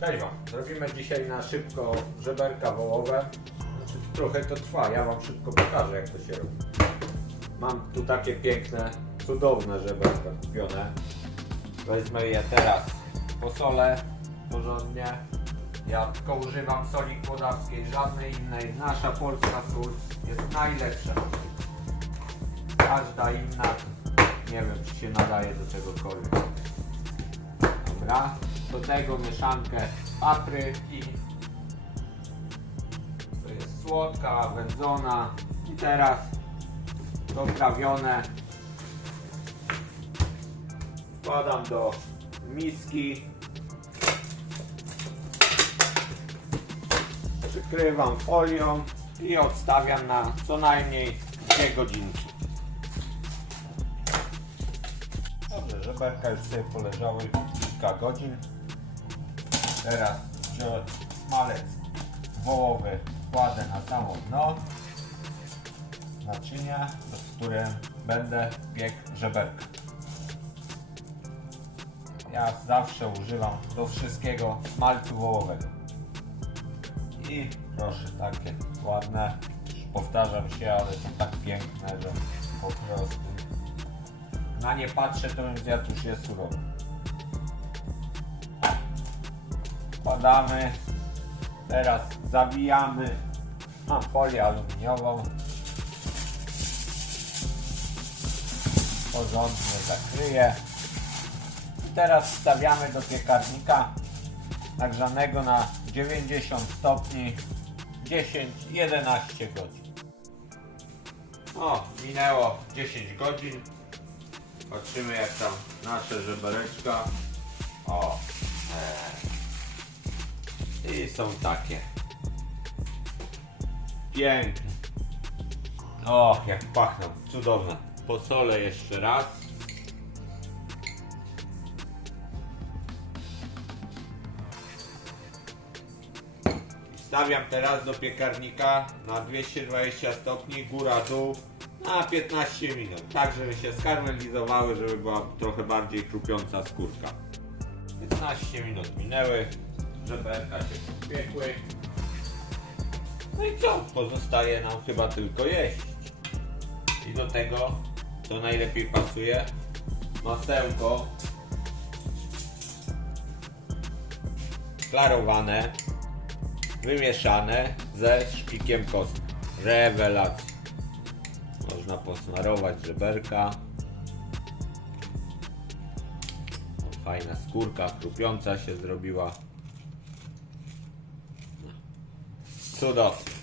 Cześć Wam. Zrobimy dzisiaj na szybko żeberka wołowe. Znaczy, trochę to trwa, ja Wam szybko pokażę jak to się robi. Mam tu takie piękne, cudowne żeberka kupione. Wezmę je teraz, posolę porządnie. Ja tylko używam soli kłodawskiej, żadnej innej. Nasza polska sól jest najlepsza. Każda inna, nie wiem czy się nadaje do czegokolwiek. Dobra, do tego mieszankę papryki. To jest słodka, wędzona. I teraz doprawione. Wkładam do miski. Przykrywam folią i odstawiam na co najmniej 2 godzinki. Dobrze, żeberka już sobie poleżały kilka godzin. Teraz wziąłem smalec wołowy, kładę na samo dno naczynia, w którym będę piekł żeberka. Ja zawsze używam do wszystkiego smalcu wołowego. I proszę, takie ładne. Powtarzam się, ale są tak piękne, że po prostu na nie patrzę, to bym zjadł już jest surowy. Wkładamy. Teraz zawijamy. Mam folię aluminiową. Porządnie zakryję. I teraz wstawiamy do piekarnika nagrzanego na 90 stopni 10-11 godzin. O, minęło 10 godzin. Patrzymy jak tam nasze żebereczka. O. e. I są takie. Piękne. O, jak pachną. Cudowne. Posolę jeszcze raz. Stawiam teraz do piekarnika na 220 stopni, góra dół na 15 minut. Tak, żeby się skarmelizowały, żeby była trochę bardziej chrupiąca skórka. 15 minut minęły, żeberka się popiekły. No i co? Pozostaje nam chyba tylko jeść. I do tego, co najlepiej pasuje, masełko klarowane, wymieszane ze szpikiem kostnym. Rewelacja. Można posmarować żeberka. O, fajna skórka, chrupiąca się zrobiła. Cudownie.